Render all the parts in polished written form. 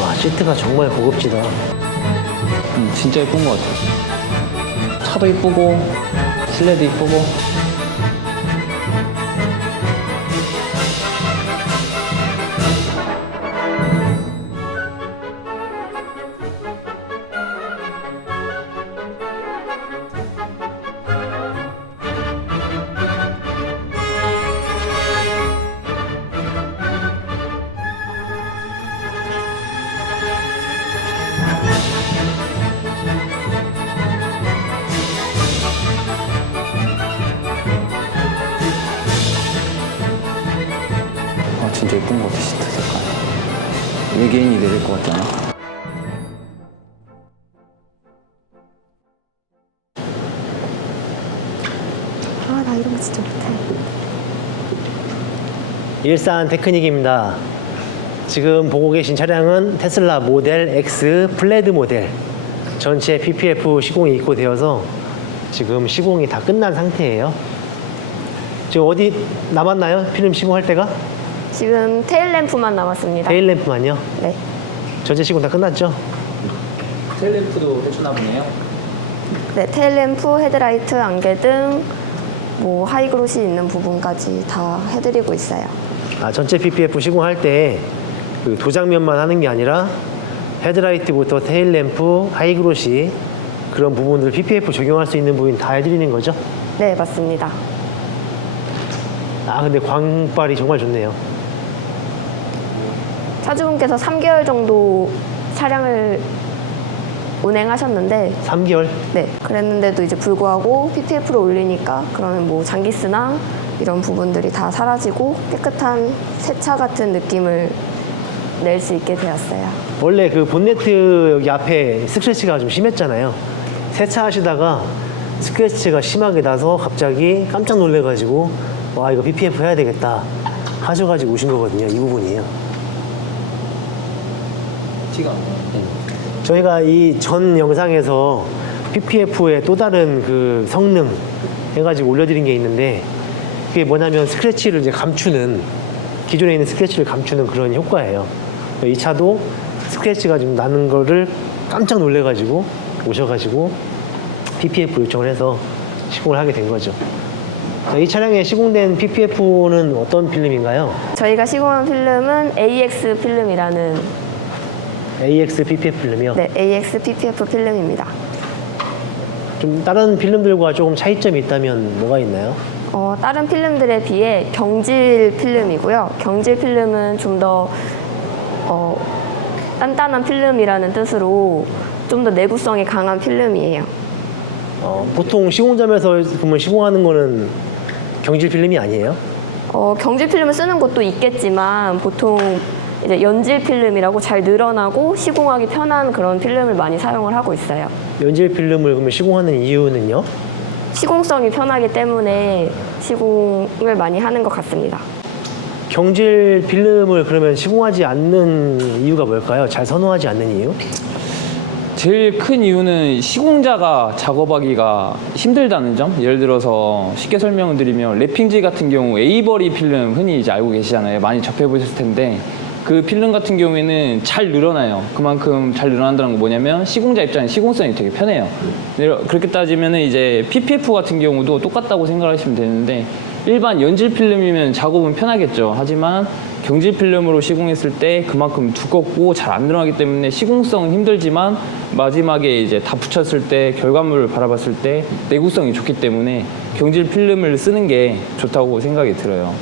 와, 시트가 정말 고급지다. 진짜 예쁜 것 같아요. 차도 이쁘고 실내도 이쁘고. 진짜 예쁜 것 같아, 시트 색깔. 외계인이 내릴 것 같지 않아? 아, 나 이런 거 진짜 못해. 일산 테크닉입니다. 지금 보고 계신 차량은 테슬라 모델 X 플레드 모델. 전체 PPF 시공이 입고되어서 지금 시공이 다 끝난 상태예요. 지금 어디 남았나요? 필름 시공할 때가? 지금 테일 램프만 남았습니다. 테일 램프만요? 네. 전체 시공 다 끝났죠? 텔램프도 해주나 보네요. 네, 테일 램프, 헤드라이트, 안개등, 뭐 하이그로시 있는 부분까지 다 해드리고 있어요. 아, 전체 PPF 시공할 때 그 도장면만 하는 게 아니라 헤드라이트부터 테일 램프, 하이그로시 그런 부분들 PPF 적용할 수 있는 부분 다 해드리는 거죠? 네, 맞습니다. 아, 근데 광발이 정말 좋네요. 차주분께서 3개월 정도 차량을 운행하셨는데 3개월? 네, 그랬는데도 이제 불구하고 PPF를 올리니까 그러면 뭐 장기스나 이런 부분들이 다 사라지고 깨끗한 새 차 같은 느낌을 낼 수 있게 되었어요. 원래 그 본네트 여기 앞에 스크래치가 좀 심했잖아요. 세차 하시다가 스크래치가 심하게 나서 갑자기 깜짝 놀래가지고 와, 이거 PPF 해야 되겠다 하셔가지고 오신 거거든요. 이 부분이에요. 티가. 저희가 이 전 영상에서 PPF의 또 다른 그 성능 해가지고 올려드린 게 있는데 그게 뭐냐면 스크래치를 이제 감추는, 기존에 있는 스크래치를 감추는 그런 효과예요. 이 차도 스크래치가 좀 나는 거를 깜짝 놀래가지고 오셔가지고 PPF 요청을 해서 시공을 하게 된 거죠. 자, 이 차량에 시공된 PPF는 어떤 필름인가요? 저희가 시공한 필름은 AX 필름이라는 AX PPF 필름이요? 네, AX PPF 필름입니다. 좀 다른 필름들과 조금 차이점이 있다면 뭐가 있나요? 다른 필름들에 비해 경질 필름이고요. 경질 필름은 좀 더 단단한 필름이라는 뜻으로 좀 더 내구성이 강한 필름이에요. 보통 시공점에서 보면 시공하는 거는 경질 필름이 아니에요? 경질 필름을 쓰는 곳도 있겠지만 보통 이제 연질 필름이라고 잘 늘어나고 시공하기 편한 그런 필름을 많이 사용을 하고 있어요. 연질 필름을 그러면 시공하는 이유는요? 시공성이 편하기 때문에 시공을 많이 하는 것 같습니다. 경질 필름을 그러면 시공하지 않는 이유가 뭘까요? 잘 선호하지 않는 이유? 제일 큰 이유는 시공자가 작업하기가 힘들다는 점. 예를 들어서 쉽게 설명을 드리면 랩핑지 같은 경우 에이버리 필름 흔히 이제 알고 계시잖아요. 많이 접해보셨을 텐데 그 필름 같은 경우에는 잘 늘어나요. 그만큼 잘 늘어난다는 건 뭐냐면 시공자 입장에 시공성이 되게 편해요. 그렇게 따지면 이제 PPF 같은 경우도 똑같다고 생각하시면 되는데 일반 연질 필름이면 작업은 편하겠죠. 하지만 경질 필름으로 시공했을 때 그만큼 두껍고 잘 안 늘어나기 때문에 시공성은 힘들지만 마지막에 이제 다 붙였을 때 결과물을 바라봤을 때 내구성이 좋기 때문에 경질 필름을 쓰는 게 좋다고 생각이 들어요.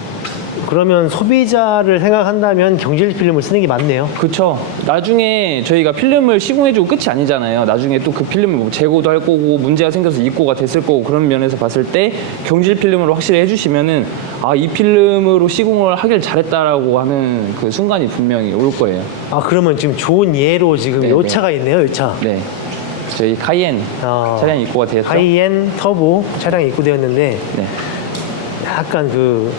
그러면 소비자를 생각한다면 경질 필름을 쓰는 게 맞네요. 그렇죠. 나중에 저희가 필름을 시공해주고 끝이 아니잖아요. 나중에 또 그 필름을 뭐 재고도 할 거고 문제가 생겨서 입고가 됐을 거고 그런 면에서 봤을 때 경질 필름으로 확실히 해주시면은 아, 이 필름으로 시공을 하길 잘했다라고 하는 그 순간이 분명히 올 거예요. 아, 그러면 지금 좋은 예로 지금 네, 요 네. 차가 있네요, 요 차. 네. 저희 카이엔 차량이 입고가 되었죠. 카이엔 터보 차량이 입고되었는데 네. 약간 그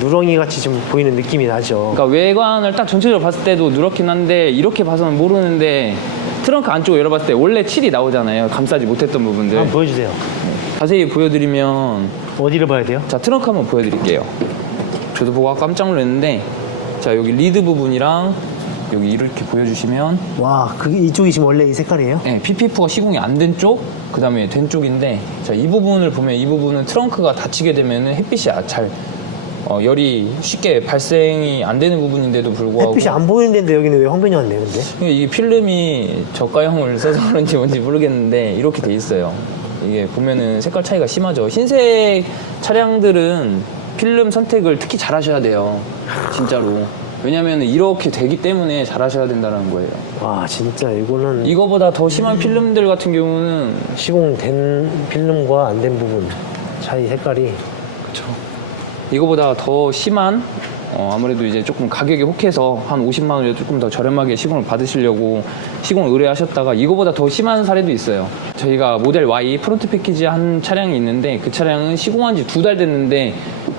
누렁이 같이 좀 보이는 느낌이 나죠. 그러니까 외관을 딱 전체적으로 봤을 때도 누렇긴 한데 이렇게 봐서는 모르는데 트렁크 안쪽을 열어봤을 때 원래 칠이 나오잖아요. 감싸지 못했던 부분들. 한번 보여주세요. 자세히 보여드리면 어디를 봐야 돼요? 자, 트렁크 한번 보여드릴게요. 저도 보고 깜짝 놀랐는데 자, 여기 리드 부분이랑 여기 이렇게 보여주시면 와, 이쪽이 지금 원래 이 색깔이에요? 네, PPF가 시공이 안 된 쪽, 그 다음에 된 쪽인데 자, 이 부분을 보면 이 부분은 트렁크가 닫히게 되면 햇빛이 잘 열이 쉽게 발생이 안 되는 부분인데도 불구하고 햇빛이 안 보이는 데인데 여기는 왜 황변이 왔네, 근데? 이게 필름이 저가형을 써서 그런지 뭔지 모르겠는데 이렇게 돼 있어요. 이게 보면은 색깔 차이가 심하죠. 흰색 차량들은 필름 선택을 특히 잘 하셔야 돼요. 진짜로. 왜냐면 이렇게 되기 때문에 잘 하셔야 된다는 거예요. 와, 진짜 이거는 이거보다 더 심한 필름들 같은 경우는 시공된 필름과 안 된 부분 차이 색깔이. 그쵸. 이거보다 더 심한 아무래도 이제 조금 가격이 혹해서 한 50만 원에 조금 더 저렴하게 시공을 받으시려고 시공을 의뢰하셨다가 이거보다 더 심한 사례도 있어요. 저희가 모델 Y 프론트 패키지 한 차량이 있는데 그 차량은 시공한 지 2달 됐는데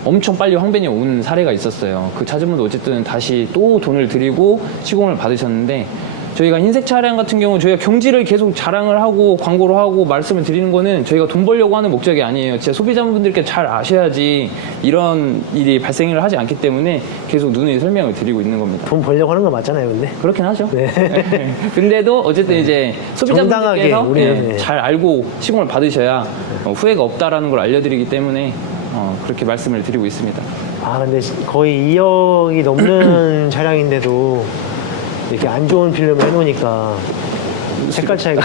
엄청 빨리 황변이 온 사례가 있었어요. 그 차주분도 어쨌든 다시 또 돈을 들이고 시공을 받으셨는데 저희가 흰색 차량 같은 경우 저희가 경지를 계속 자랑을 하고 광고를 하고 말씀을 드리는 거는 저희가 돈 벌려고 하는 목적이 아니에요. 진짜 소비자분들께 잘 아셔야지 이런 일이 발생을 하지 않기 때문에 계속 누누이 설명을 드리고 있는 겁니다. 돈 벌려고 하는 거 맞잖아요, 근데. 그렇긴 하죠. 네. 근데도 어쨌든 이제 소비자분들께서 정당하게 우리는, 잘 알고 시공을 받으셔야 후회가 없다라는 걸 알려드리기 때문에 그렇게 말씀을 드리고 있습니다. 아, 근데 거의 2억이 넘는 차량인데도 이렇게 안 좋은 필름을 해놓으니까 색깔 차이가.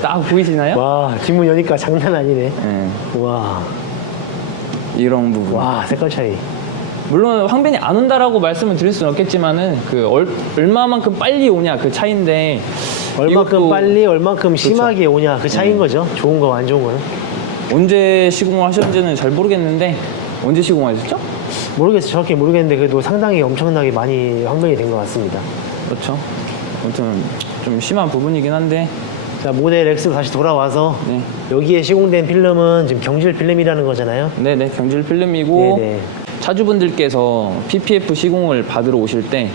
딱 보이시나요? 와, 뒷문 여니까 장난 아니네. 네, 와, 이런 부분. 와, 색깔 차이. 물론 황변이 안 온다라고 말씀을 드릴 수는 없겠지만은 그 얼마만큼 빨리 오냐 그 차이인데 얼마큼 이것도 빨리, 얼마큼 심하게 오냐 그 차이인 거죠. 좋은 거, 안 좋은 거는. 언제 시공을 하셨는지는 잘 모르겠는데 언제 시공하셨죠? 모르겠어요. 정확히 모르겠는데 그래도 상당히 엄청나게 많이 황변이 된 것 같습니다. 그렇죠. 아무튼 좀 심한 부분이긴 한데 자, 모델 X로 다시 돌아와서 네. 여기에 시공된 필름은 지금 경질 필름이라는 거잖아요. 네네 경질 필름이고 네네. 차주분들께서 PPF 시공을 받으러 오실 때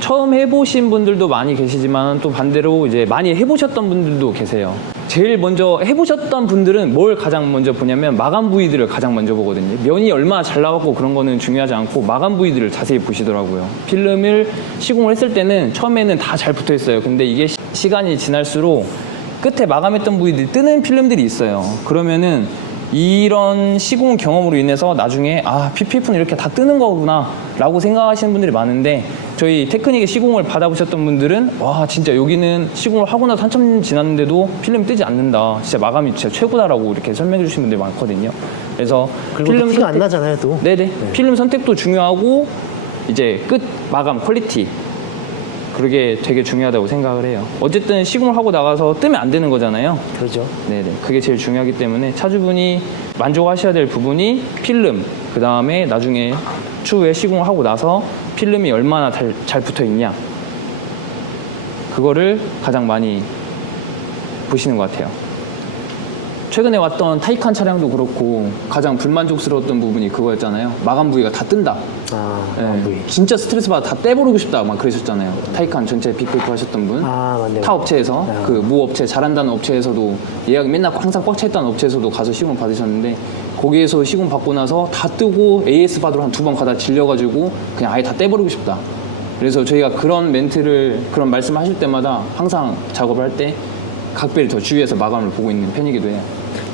처음 해보신 분들도 많이 계시지만 또 반대로 이제 많이 해보셨던 분들도 계세요. 제일 먼저 해보셨던 분들은 뭘 가장 먼저 보냐면 마감 부위들을 가장 먼저 보거든요. 면이 얼마나 잘 나왔고 그런 거는 중요하지 않고 마감 부위들을 자세히 보시더라고요. 필름을 시공을 했을 때는 처음에는 다 잘 붙어 있어요. 근데 이게 시간이 지날수록 끝에 마감했던 부위들이 뜨는 필름들이 있어요. 그러면은 이런 시공 경험으로 인해서 나중에 아 PPF는 이렇게 다 뜨는 거구나 라고 생각하시는 분들이 많은데 저희 테크닉의 시공을 받아보셨던 분들은 와 진짜 여기는 시공을 하고 나서 한참 지났는데도 필름이 뜨지 않는다, 진짜 마감이 진짜 최고다라고 이렇게 설명해 주시는 분들이 많거든요. 그래서 그리고 티가 안 나잖아요, 또. 네네. 필름 선택도 중요하고 이제 끝 마감 퀄리티 그게 되게 중요하다고 생각을 해요. 어쨌든 시공을 하고 나가서 뜨면 안 되는 거잖아요. 그렇죠. 네네. 그게 제일 중요하기 때문에 차주분이 만족하셔야 될 부분이 필름, 그 다음에 나중에 추후에 시공을 하고 나서 필름이 얼마나 잘 붙어 있냐, 그거를 가장 많이 보시는 것 같아요. 최근에 왔던 타이칸 차량도 그렇고 가장 불만족스러웠던 부분이 그거였잖아요. 마감 부위가 다 뜬다. 아, 네, 마감 부위. 진짜 스트레스 받아 다 떼버리고 싶다 막 그러셨잖아요. 타이칸 전체 PPF 하셨던 분. 아, 맞네요. 타 업체에서 아. 그 모 업체 잘한다는 업체에서도 예약이 맨날 항상 꽉 차 있다는 업체에서도 가서 시공 받으셨는데 거기에서 시공 받고 나서 다 뜨고 AS 받으러 한 2번 가다 질려가지고 그냥 아예 다 떼버리고 싶다. 그래서 저희가 그런 멘트를 그런 말씀을 하실 때마다 항상 작업을 할 때 각별히 더 주의해서 마감을 보고 있는 편이기도 해요.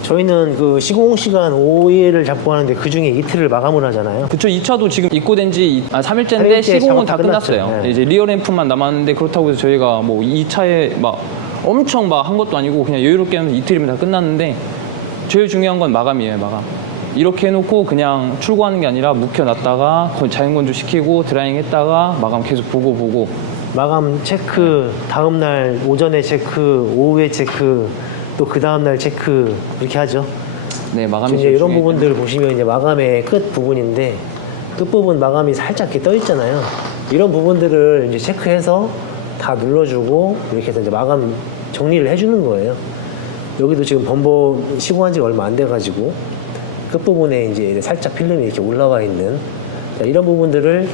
저희는 그 시공 시간 5일을 잡고 하는데 그 중에 이틀을 마감을 하잖아요. 그쵸. 2차도 지금 입고된 지 3일째인데 3일째 시공은 작업 다 다 끝났죠. 끝났어요. 네. 이제 리어램프만 남았는데 그렇다고 해서 저희가 뭐 2차에 막 엄청 막 한 것도 아니고 그냥 여유롭게 하면서 이틀이면 다 끝났는데 제일 중요한 건 마감이에요. 마감. 이렇게 해놓고 그냥 출고하는 게 아니라 묵혀놨다가 자연건조 시키고 드라이잉 했다가 마감 계속 보고 마감 체크, 다음날 오전에 체크, 오후에 체크, 또 그 다음날 체크 이렇게 하죠. 네, 마감이 이제 제일 이런 중요하기 부분들을 보시면 이제 마감의 끝 부분인데 끝부분 마감이 살짝 이렇게 떠 있잖아요. 이런 부분들을 이제 체크해서 다 눌러주고 이렇게 해서 이제 마감 정리를 해주는 거예요. 여기도 지금 범버 시공한 지가 얼마 안 돼가지고 끝부분에 이제 살짝 필름이 이렇게 올라와 있는 자, 이런 부분들을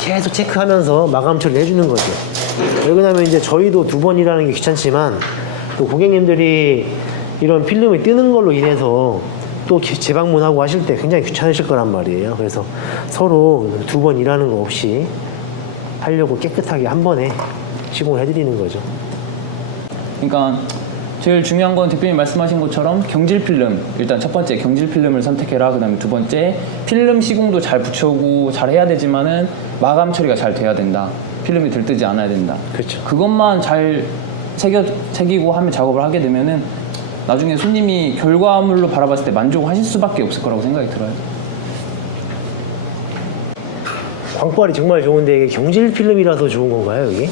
계속 체크하면서 마감 처리를 해주는 거죠. 왜냐하면 이제 저희도 2번 일하는 게 귀찮지만 또 고객님들이 이런 필름이 뜨는 걸로 인해서 또 재방문하고 하실 때 굉장히 귀찮으실 거란 말이에요. 그래서 서로 2번 일하는 거 없이 하려고 깨끗하게 한 번에 시공을 해드리는 거죠. 그러니까 제일 중요한 건 대표님 말씀하신 것처럼 경질 필름, 일단 첫 번째 경질 필름을 선택해라. 그다음에 두 번째 필름 시공도 잘 붙여오고 잘 해야 되지만은 마감 처리가 잘 돼야 된다. 필름이 들뜨지 않아야 된다. 그렇죠. 그것만 잘 새기고 하면 작업을 하게 되면은 나중에 손님이 결과물로 바라봤을 때 만족하실 수밖에 없을 거라고 생각이 들어요. 광빨이 정말 좋은데 이게 경질 필름이라서 좋은 건가요, 이게?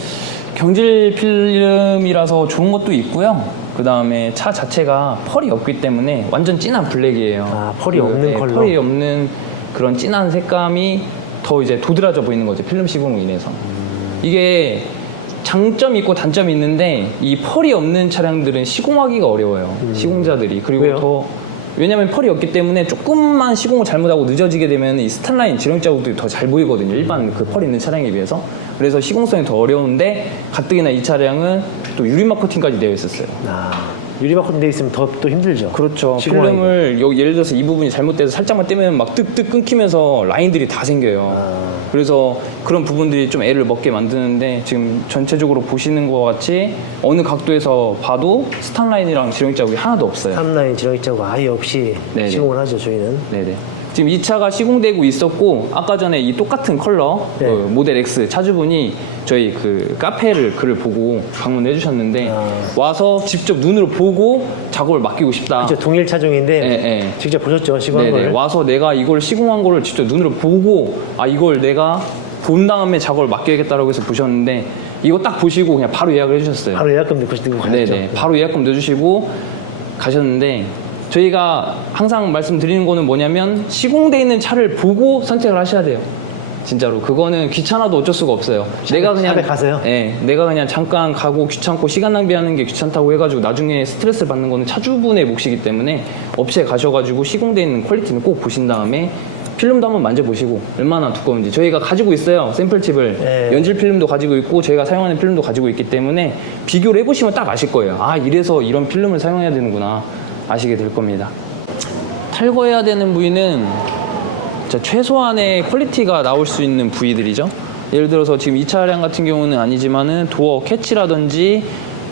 경질 필름이라서 좋은 것도 있고요. 그 다음에 차 자체가 펄이 없기 때문에 완전 진한 블랙이에요. 아, 펄이 없는 컬러? 펄이 없는 그런 진한 색감이 더 이제 도드라져 보이는 거죠. 필름 시공으로 인해서. 이게 장점이 있고 단점이 있는데 이 펄이 없는 차량들은 시공하기가 어려워요. 시공자들이. 그리고 왜요? 더 왜냐면 펄이 없기 때문에 조금만 시공을 잘못하고 늦어지게 되면 이 스탄라인 지렁 자국들이 더 잘 보이거든요. 일반 그 펄 있는 차량에 비해서. 그래서 시공성이 더 어려운데 가뜩이나 이 차량은 또 유리막 코팅까지 되어 있었어요. 아, 유리막 코팅 돼 있으면 더 또 힘들죠. 그렇죠. 시공하기가. 필름을 여기 예를 들어서 이 부분이 잘못돼서 살짝만 떼면 막 뜩뜩 끊기면서 라인들이 다 생겨요. 아. 그래서 그런 부분들이 좀 애를 먹게 만드는데 지금 전체적으로 보시는 것 같이 어느 각도에서 봐도 스탄 라인이랑 지렁이 자국이 하나도 없어요. 3라인 지렁이 자국 아예 없이 네네. 시공을 하죠, 저희는. 네네. 지금 이 차가 시공되고 있었고 아까 전에 이 똑같은 컬러 네. 그 모델 X 차주분이 저희 그 카페를 글을 보고 방문해 주셨는데 아. 와서 직접 눈으로 보고 작업을 맡기고 싶다. 그죠, 동일 차종인데 네, 네. 직접 보셨죠, 시공한 네네. 걸. 와서 내가 이걸 시공한 거를 직접 눈으로 보고 아 이걸 내가 본 다음에 작업을 맡겨야겠다라고 해서 보셨는데 이거 딱 보시고 그냥 바로 예약을 해주셨어요. 바로 예약금 넣고 싶은 거 가죠. 네네. 바로 예약금 넣어주시고 가셨는데 저희가 항상 말씀드리는 거는 뭐냐면 시공돼 있는 차를 보고 선택을 하셔야 돼요. 진짜로 그거는 귀찮아도 어쩔 수가 없어요. 내가 그냥 샵에 가서요? 네, 내가 그냥 잠깐 가고 귀찮고 시간 낭비하는 게 귀찮다고 해가지고 나중에 스트레스 받는 거는 차주분의 몫이기 때문에 업체에 가셔가지고 시공돼 있는 퀄리티는 꼭 보신 다음에 필름도 한번 만져보시고 얼마나 두꺼운지 저희가 가지고 있어요. 샘플칩을 네. 연질 필름도 가지고 있고 저희가 사용하는 필름도 가지고 있기 때문에 비교를 해보시면 딱 아실 거예요. 아 이래서 이런 필름을 사용해야 되는구나 아시게 될 겁니다. 탈거해야 되는 부위는 진짜 최소한의 퀄리티가 나올 수 있는 부위들이죠. 예를 들어서 지금 이 차량 같은 경우는 아니지만은 도어 캐치라든지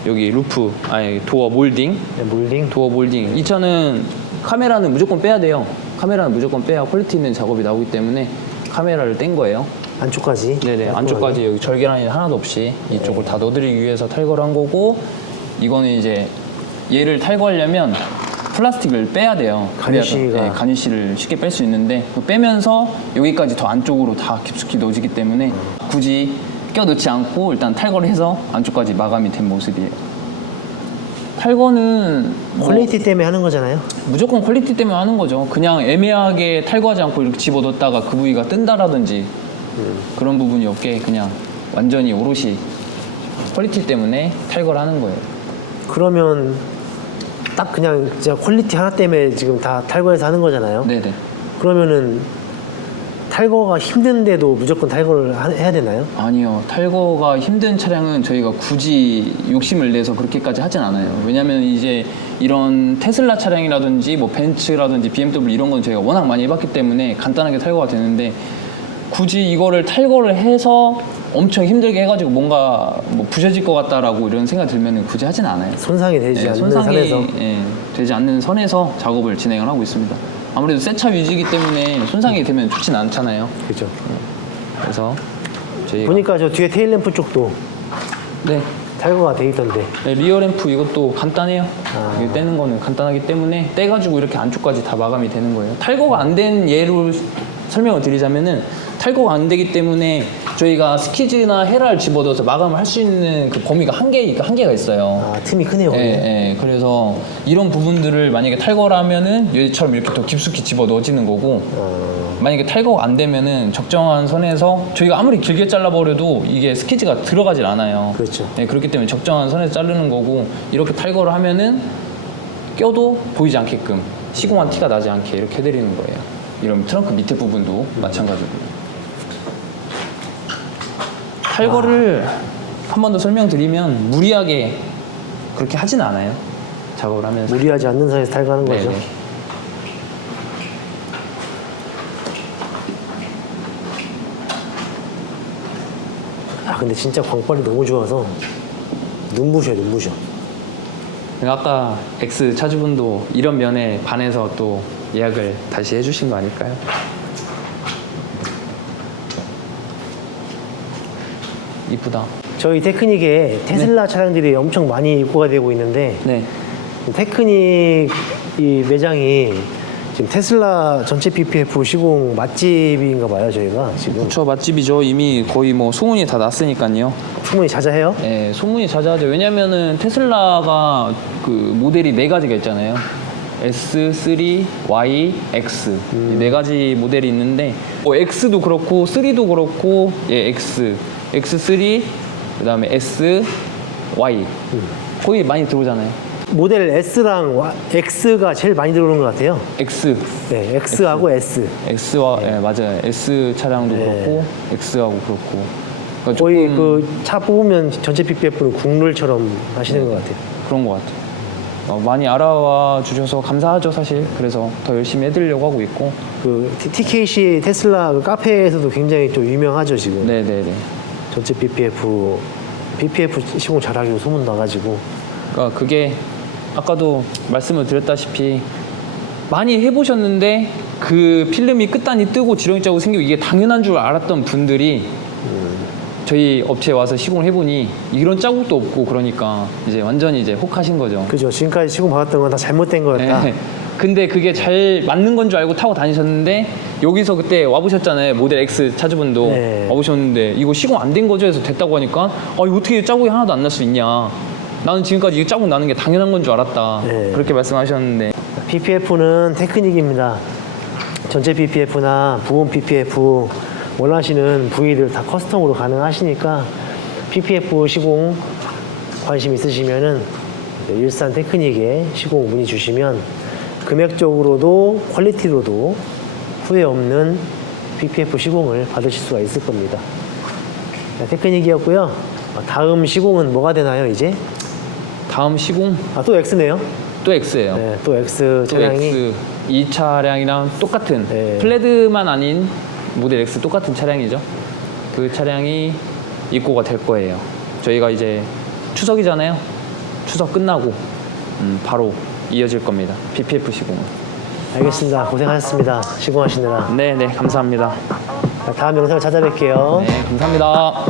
여기 루프, 아니 도어 몰딩, 네, 몰딩. 도어 몰딩. 이 차는 카메라는 무조건 빼야 돼요. 카메라는 무조건 빼야 퀄리티 있는 작업이 나오기 때문에 카메라를 뗀 거예요. 안쪽까지. 네네, 안쪽까지 여기 절개라인이 하나도 없이 이쪽을 다 넣어드리기 위해서 탈거를 한 거고 이거는 이제 얘를 탈거하려면 플라스틱을 빼야 돼요. 가니쉬가. 그래야 가니쉬를 쉽게 뺄 수 있는데 빼면서 여기까지 더 안쪽으로 다 깊숙이 넣어지기 때문에 굳이 껴넣지 않고 일단 탈거를 해서 안쪽까지 마감이 된 모습이에요. 탈거는 뭐 퀄리티 때문에 하는 거잖아요. 무조건 퀄리티 때문에 하는 거죠. 그냥 애매하게 탈거하지 않고 이렇게 집어넣었다가 그 부위가 뜬다라든지 그런 부분이 없게 그냥 완전히 오롯이 퀄리티 때문에 탈거를 하는 거예요. 그러면 딱 그냥 진짜 퀄리티 하나 때문에 지금 다 탈거해서 하는 거잖아요. 네네. 그러면은 탈거가 힘든데도 무조건 탈거를 해야 되나요? 아니요. 탈거가 힘든 차량은 저희가 굳이 욕심을 내서 그렇게까지 하진 않아요. 왜냐면 이제 이런 테슬라 차량이라든지 뭐 벤츠라든지 BMW 이런 건 저희가 워낙 많이 해봤기 때문에 간단하게 탈거가 되는데 굳이 이거를 탈거를 해서 엄청 힘들게 해가지고 뭔가 뭐 부셔질 것 같다라고 이런 생각 들면은 굳이 하진 않아요. 손상이 되지 네, 않는 손상이 선에서. 되지 않는 선에서 작업을 진행을 하고 있습니다. 아무래도 새 차 위주이기 때문에 손상이 되면 좋진 않잖아요. 그죠. 그래서 저희가 보니까 저 뒤에 테일램프 쪽도 네, 탈거가 돼 있던데. 네, 리어램프 이것도 간단해요. 아. 이게 떼는 거는 간단하기 때문에 떼가지고 이렇게 안쪽까지 다 마감이 되는 거예요. 탈거가 안 된 예로 설명을 드리자면은 탈거가 안 되기 때문에 저희가 스키즈나 헤라를 집어넣어서 마감을 할 수 있는 그 범위가 한계가 있어요. 아, 틈이 크네요. 예, 예. 그래서 이런 부분들을 만약에 탈거를 하면은 얘처럼 이렇게 더 깊숙이 집어 넣어지는 거고 만약에 탈거가 안 되면은 적정한 선에서 저희가 아무리 길게 잘라버려도 이게 스키즈가 들어가질 않아요. 그렇죠. 네, 그렇기 때문에 적정한 선에서 자르는 거고 이렇게 탈거를 하면은 껴도 보이지 않게끔 시공한 티가 나지 않게 이렇게 해드리는 거예요. 이런 트렁크 밑에 부분도 마찬가지고. 탈거를 한 번 더 설명드리면 무리하게 그렇게 하진 않아요. 작업을 하면서. 무리하지 않는 선에서 탈거하는 거죠. 네네. 아 근데 진짜 광빨이 너무 좋아서 눈부셔요, 눈부셔. 아까 X 차주분도 이런 면에 반해서 또 예약을 다시 해주신 거 아닐까요? 이쁘다. 저희 테크닉에 테슬라 차량들이 엄청 많이 입고가 되고 있는데 네. 테크닉 이 매장이 지금 테슬라 전체 PPF 시공 맛집인가 봐요, 저희가 지금. 저 맛집이죠. 이미 거의 뭐 소문이 다 났으니까요. 충분히 자자해요. 네, 소문이 자자하죠. 왜냐면은 테슬라가 그 모델이 4가지가 있잖아요. S3, Y, X 이 4가지 모델이 있는데 뭐 X도 그렇고 3도 그렇고 예, X, X3, 그다음에 S, Y 거의 많이 들어오잖아요. 모델 S랑 X가 제일 많이 들어오는 것 같아요. X, 네, X하고 S. X와 예, 맞아요. S 차량도 네. 그렇고 X하고 그렇고 그러니까 거의 조금 그 차 뽑으면 전체 PPF는 국룰처럼 하시는 것 같아요. 그런 것 같아요. 많이 알아와 주셔서 감사하죠, 사실. 그래서 더 열심히 해드리려고 하고 있고. 그 TKC 테슬라 그 카페에서도 굉장히 좀 유명하죠, 지금. 네네네. 전체 PPF 시공 잘하기로 소문 나가지고. 그러니까 그게 아까도 말씀을 드렸다시피 많이 해보셨는데 그 필름이 끝단이 뜨고 지렁이 자국 생기고 이게 당연한 줄 알았던 분들이 저희 업체에 와서 시공을 해보니 이런 자국도 없고 그러니까 이제 완전히 이제 혹하신 거죠. 그죠. 지금까지 시공 받았던 건 다 잘못된 거였다. 네. 근데 그게 잘 맞는 건 줄 알고 타고 다니셨는데 여기서 그때 와보셨잖아요. 모델 X 차주분도 네. 와보셨는데 이거 시공 안 된 거죠? 해서 됐다고 하니까 아 이거 어떻게 자국이 하나도 안 날 수 있냐. 나는 지금까지 이 자국 나는 게 당연한 건 줄 알았다. 네. 그렇게 말씀하셨는데 PPF는 테크닉입니다. 전체 PPF나 부분 PPF 원하시는 부위들 다 커스텀으로 가능하시니까 PPF 시공 관심 있으시면은 일산 테크닉에 시공 문의 주시면 금액적으로도 퀄리티로도 후회 없는 PPF 시공을 받으실 수가 있을 겁니다. 테크닉이었고요. 다음 시공은 뭐가 되나요, 이제? 다음 시공 또 X네요. 또 X예요. 네, 또 X 또 차량이 X 이 차량이랑 똑같은 네. 플레드만 아닌 모델 X 똑같은 차량이죠. 그 차량이 입고가 될 거예요. 저희가 이제 추석이잖아요. 추석 끝나고 바로 이어질 겁니다. PPF 시공은. 알겠습니다. 고생하셨습니다. 시공하시느라. 네네 감사합니다. 다음 영상을 찾아뵐게요. 네 감사합니다.